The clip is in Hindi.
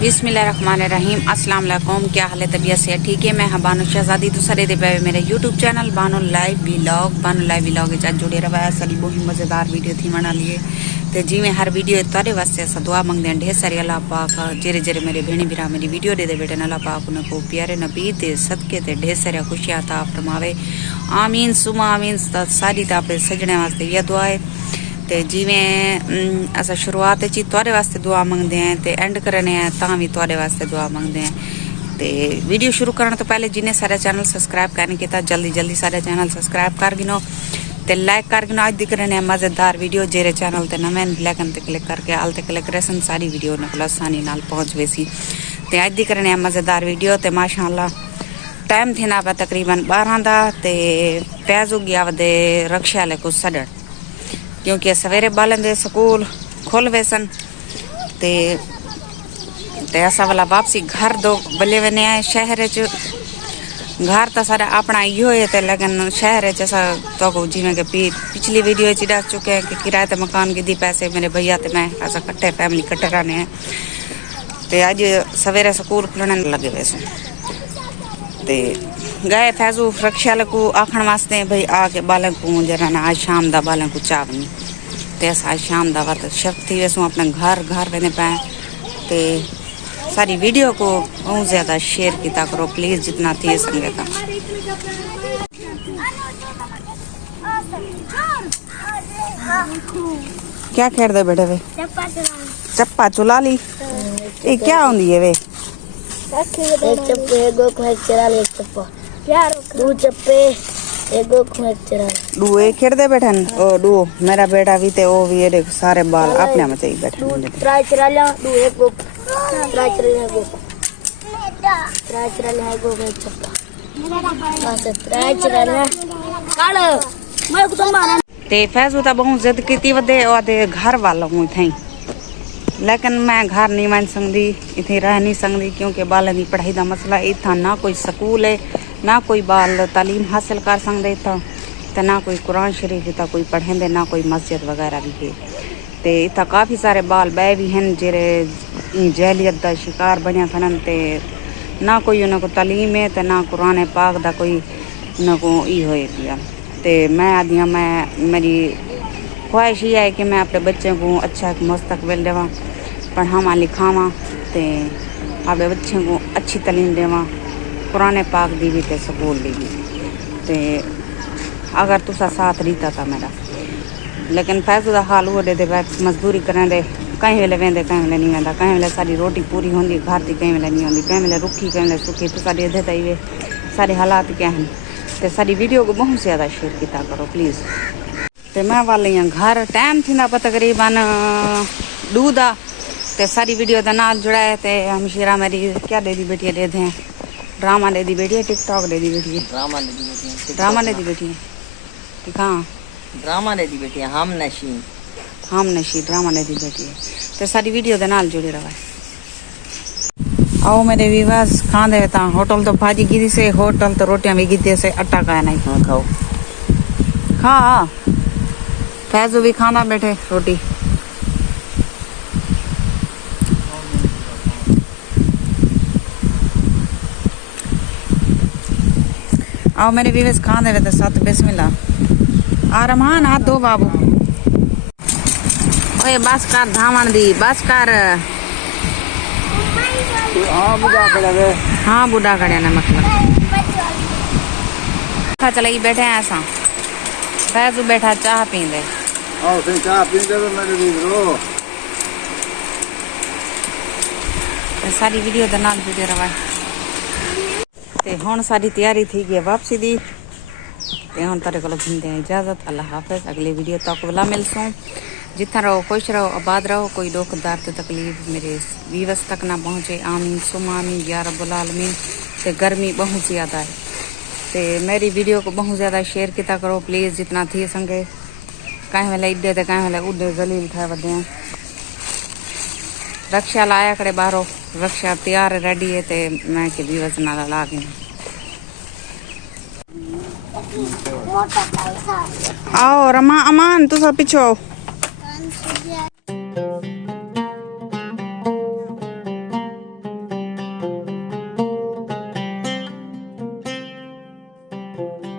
बिस्मिल्लाहिर्रहमानिर्रहीम। अस्सलाम वालेकुम। क्या हाल है? तबीयत से ठीक है? मैं हाँ बानो शहजादी दूसरे दे पे मेरे YouTube channel Bano live vlog जुड़े रहा है। सारी बहुत मज़ेदार वीडियो थी बना लिए तो जी मैं हर वीडियो तारे वास्ते अस दुआ मंगते हैं ढेर सारी अल्लाह पाक जेरे जेरे मेरे भेणी भरा मेरी वीडियो दे बेटे अल्लाह पाक उनको प्यारे नबी दे सदके ते ढेर सारी खुशियां अता फरमावे। आमीन सुमा आमीन। सारी तो आप सजने वास्ते यह दुआ है। तो जिमें अस शुरुआत ची तुहारे वास्ते दुआ मंगते हैं तो एंड करने हैं तां भी तुहारे वास्ते दुआ मंगते हैं। तो वीडियो शुरू करने तो पहले जिन्हें सारे चैनल सबसक्राइब करने किया जल्दी जल्दी सारे चैनल सबसक्राइब कर गिनो तो लाइक कर गिनो। अज दिख रहे हैं मज़ेदार वीडियो जेरे चैनल ते नवे लेकिन ते क्लिक करके आल ते क्लिक रेसन सारी वीडियो नकल आसानी नाल पहुँच वैसी। तो अज दिख रहे हैं मज़ेदार वीडियो तो माशाअल्लाह टाइम थी ना तकरीबन 12 का तो फैज़ गया वदे रक्षा वाले को छड़न क्योंकि सवेरे बालन दे स्कूल खुल वैसन ते असा वाला वापसी घर दो बल्ले वने आए शहर च। घर तो सारा अपना इो है लेकिन शहर च तो जिमें कि पिछली वीडियो च दस चुके हैं कि किराए ते मकान की दी पैसे मेरे भैया ते मैं असा कट्ठे फैमिली कट्ठे रहने हैं। तो अज सवेरे स्कूल खुलने लगे वैसे ते गए फैजू रक्षा को आखण वास्ते भाई आके बालन को जरा ना आज शाम दा बालन को चाह बनी तो अस आज शाम दा वत शिफ्ट थी वैसू अपने घर वेंदे पाए। तो सारी वीडियो को बहुत ज़्यादा शेयर किया करो प्लीज़ जितना थी संगे था। क्या खेल दे बेटे वे चप्पा चुला ली ये क्या होंगी है वे एक चप्पे एगो को चरा ले चप्पा यार दो चप्पे एगो को चरा दो एक खेल दे बैठन ओ दो मेरा बेटा भी ते ओ भी ये सारे बाल अपने में चाहिए बैठे ट्राई चरा ले दो एक गो ट्राई चरा ले गो ट्राई चरा ले गो को चप्पा बस ट्राई चरा ले काल मैं को तो मारा ते फैजू ता बहुत जिद कीती वदे ओदे घर वाला हूं थई लेकिन मैं घर नहीं मान सकती इतने रह नहीं सकती क्योंकि बालों की पढ़ाई का मसला इतना ना कोई स्कूल है ना कोई बाल तालीम हासिल कर सकते इतना तो ना कोई कुरान शरीफ इतना कोई पढ़ेंदे ना कोई मस्जिद वगैरह भी है। तो इतना काफ़ी सारे बाल बह भी हैं जेरे जहलीत का शिकार बनिया खनन ते ना कोई उनको तालीम है तो ना कुरान पाक का कोई उनको होए पिया। तो मैं आदि मैं मेरी ख्वाहिश ये है कि मैं अपने बच्चे को अच्छा एक मुस्तकबिल देवा पढ़ावा लिखावा तो अपने बच्चे को अच्छी तालीम देवा कुरान पाक दी भी तो स्कूल दी भी। तो अगर तुसा साथ रीता था मेरा लेकिन फैजू का हाल वो दे मजदूरी करें दे कहीं वेले वेंदे कहीं वेले नहीं वेंदा कहीं वेले सारी रोटी पूरी होंगी घर की कहीं वेले नहीं होंगी कहीं वेले रुखी कहीं वेले सुखी तुसा दे तो ये सारे हालात क्या हैं। तो सारी वीडियो को बहुत ज़्यादा शेयर किया करो प्लीज़। तो मैं वाली घर टाइम थी ना तकरीबन 2 दा तो सारी वीडियो का नाल जुड़ाए तो हमशीरा मेरी क्या दे दी बेटी दे दें ड्रामा दे दी बेटी है टिकटॉक दे दी बेटी है ड्रामा दे दी बेटी है ड्रामा दे दी बेटी है हाँ ड्रामा दे दी बेटी है हम नशी ड्रामा दे दी बेटी है। तो सारी वीडियो के नाल जुड़ी रहा है। आओ मेरे विवास खा दे होटल तो भाजी गिरी से होटल तो रोटियां भी गिद्दे से आटा का नहीं हाँ खाओ हाँ फैजू भी खाना बैठे रोटी आओ मेरे विवेश खा दे तो साथ बिस्मिल्लाह आ रमान हाथ दो बाबू ओए बस कर धामन दी बस कर हाँ बुढ़ा खड़े ने मतलब चले बैठे हैं ऐसा फैजू बैठा चाह पींदे सारी वीडियो के नाल जुड़े रहा है। ते हुण सारी तैयारी थी गई वापसी दी ते हुण तेरे को दिंदे हैं इजाजत। अल्लाह हाफिज अगली वीडियो तक वाला मिलसूं। जितना रहो खुश रहो आबाद रहो कोई दुख दर्द तकलीफ मेरे व्यूअर्स तक ना पहुँचे आमीन सुमा आमीन या रब्बुल आलमीन। ते गर्मी बहुत ज़्यादा है तो मेरी वीडियो को बहुत ज़्यादा शेयर किया करो प्लीज़ जितना थी संगे कहीं वेले इड्डे तो कहीं वेले उड्डे जलील थे वधे हैं। रक्षा लाया करे बाहरों रक्षा तैयार रेडी है तो मैं के व्यूअर्स नाल ला गई आओ रमा अमान तुसा पिछो आओ। है।